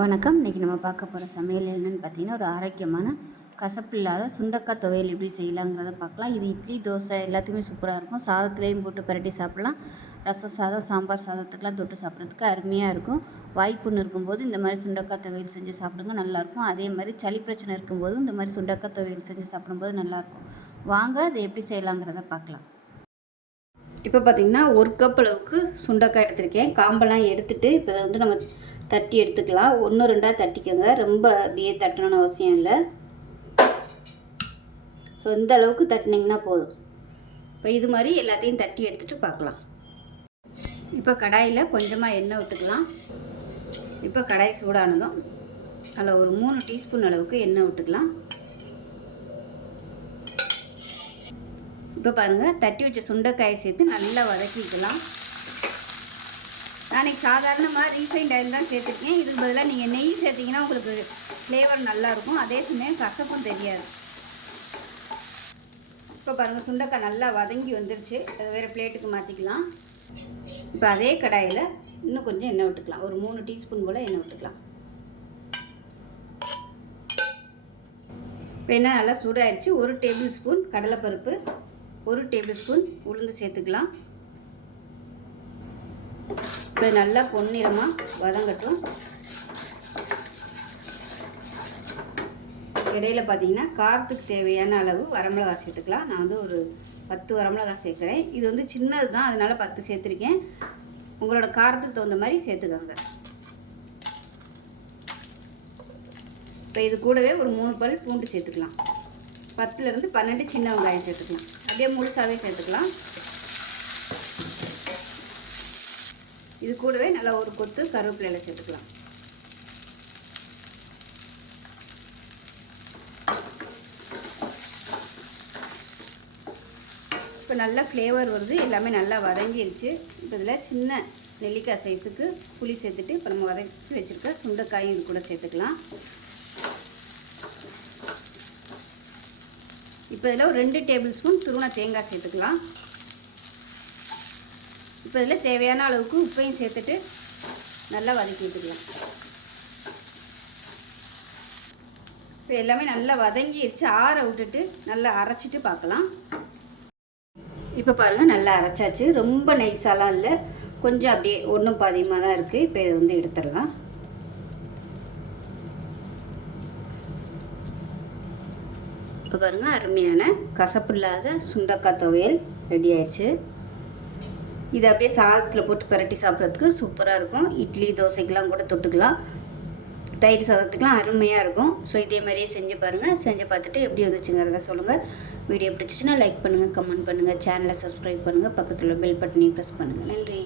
வணக்கம். இன்றைக்கி நம்ம பார்க்க போகிற சமையல் என்னென்னு பார்த்தீங்கன்னா ஒரு ஆரோக்கியமான கசப்பு இல்லாத சுண்டக்காய் துவையல் எப்படி செய்யலாங்கிறத பார்க்கலாம். இது இட்லி தோசை எல்லாத்துக்குமே சூப்பராக இருக்கும். சாதத்துலேயும் போட்டு பரட்டி சாப்பிட்லாம். ரச சாதம் சாம்பார் சாதத்துக்கெலாம் தொட்டு சாப்பிட்றதுக்கு அருமையாக இருக்கும். வாய்ப்புன்னு இருக்கும்போது இந்த மாதிரி சுண்டக்காய் துவையல் செஞ்சு சாப்பிடுங்க நல்லாயிருக்கும் அதே மாதிரி சளி பிரச்சனை இருக்கும்போதும் இந்த மாதிரி சுண்டக்காய் துவையல் செஞ்சு சாப்பிடும்போது நல்லாயிருக்கும் வாங்க அதை எப்படி செய்யலாங்கிறத பார்க்கலாம். இப்போ பார்த்தீங்கன்னா ஒரு கப் அளவுக்கு சுண்டக்காய் எடுத்திருக்கேன். காம்பெல்லாம் எடுத்துகிட்டு இப்போ வந்து நம்ம தட்டி எடுத்துக்கலாம். ஒன்று ரெண்டாக தட்டிக்கோங்க. ரொம்ப அப்படியே தட்டணும்னு அவசியம் இல்லை. ஸோ இந்த அளவுக்கு தட்டினீங்கன்னா போதும். இப்போ இது மாதிரி எல்லாத்தையும் தட்டி எடுத்துகிட்டு பார்க்கலாம். இப்போ கடாயில் கொஞ்சமாக எண்ணெய் விட்டுக்கலாம். இப்போ கடாய் சூடானதும் அதில் ஒரு மூணு டீஸ்பூன் அளவுக்கு எண்ணெய் விட்டுக்கலாம். இப்போ பாருங்கள் தட்டி வச்ச சுண்டைக்காயை சேர்த்து நல்லா வதக்கிக்கலாம். நான் சாதாரணமாக ரீஃபைண்ட் ஆயில் தான் சேர்த்துருக்கேன். இதுக்கு பதிலாக நீங்கள் நெய் சேர்த்திங்கன்னா உங்களுக்கு ஃப்ளேவர் நல்லாயிருக்கும் அதே சமயம் கசப்பும் தெரியாது. இப்போ பாருங்கள் சுண்டக்காய் நல்லா வதங்கி வந்துருச்சு. அதை வேறு பிளேட்டுக்கு மாற்றிக்கலாம் இப்போ அதே கடாயில் இன்னும் கொஞ்சம் எண்ணெய் விட்டுக்கலாம். ஒரு மூணு டீஸ்பூன் போல் எண்ணெய் விட்டுக்கலாம். இப்போ எண்ணெய் நல்லா சூடாயிடுச்சு ஒரு டேபிள் ஸ்பூன் கடலைப்பருப்பு ஒரு டேபிள் ஸ்பூன் உளுந்து சேர்த்துக்கலாம். இப்போ நல்லா பொன்னிறமாக வதங்கட்டும். இடையில பார்த்தீங்கன்னா காரத்துக்கு தேவையான அளவு வரமிளகா சேர்த்துக்கலாம். நான் வந்து ஒரு பத்து வரமிளகா சேர்க்குறேன். இது வந்து சின்னது தான் அதனால் பத்து சேர்த்துருக்கேன். உங்களோட காரத்துக்கு தகுந்த மாதிரி சேர்த்துக்கோங்க. இப்போ இது கூடவே ஒரு மூணு பல் பூண்டு சேர்த்துக்கலாம். பத்துலேருந்து பன்னெண்டு சின்ன வெங்காயம் சேர்த்துக்கலாம். அப்படியே முழுசாகவே சேர்த்துக்கலாம். இது கூடவே நல்லா ஒரு கொத்து கருவேப்பிலையில் சேர்த்துக்கலாம். இப்போ நல்லா ஃப்ளேவர் வருது எல்லாமே நல்லா வதங்கிருச்சு. இப்போ இதில் சின்ன நெல்லிக்காய் சைஸுக்கு புளி சேர்த்துட்டு இப்போ நம்ம வதக்கி வச்சுருக்க சுண்டைக்காயும் இது கூட சேர்த்துக்கலாம். இப்போ இதில் ஒரு ரெண்டு டேபிள் ஸ்பூன் துருவன தேங்காய் சேர்த்துக்கலாம். இப்போ இதில் தேவையான அளவுக்கு உப்பையும் சேர்த்துட்டு நல்லா வதக்கி விட்டுக்கலாம். இப்போ எல்லாமே நல்லா வதங்கிடுச்சு ஆற விட்டுட்டு நல்லா அரைச்சிட்டு பார்க்கலாம். இப்போ பாருங்கள் நல்லா அரைச்சாச்சு. ரொம்ப நைஸாலாம் இல்லை. கொஞ்சம் அப்படியே ஒன்றும் பாதியமாக தான் இருக்குது இப்போ இதை வந்து எடுத்துடலாம். இப்போ பாருங்கள் அருமையான கசப்பு இல்லாத சுண்டக்காய் துவையல் ரெடி ஆயிடுச்சு இதை அப்படியே சாதத்தில் போட்டு பரட்டி சாப்பிட்றதுக்கு சூப்பராக இருக்கும். இட்லி தோசைக்கெலாம் கூட தொட்டுக்கலாம். தயிர் சாதத்துக்கெலாம் அருமையாக இருக்கும். ஸோ இதே மாதிரியே செஞ்சு பாருங்கள் செஞ்சு பார்த்துட்டு எப்படி வந்துச்சுங்கிறத சொல்லுங்கள் வீடியோ பிடிச்சிச்சின்னா லைக் பண்ணுங்கள் கமெண்ட் பண்ணுங்கள் சேனலை சப்ஸ்கிரைப் பண்ணுங்கள் பக்கத்தில் பெல் பட்டனையும் ப்ரெஸ் பண்ணுங்கள் நன்றி.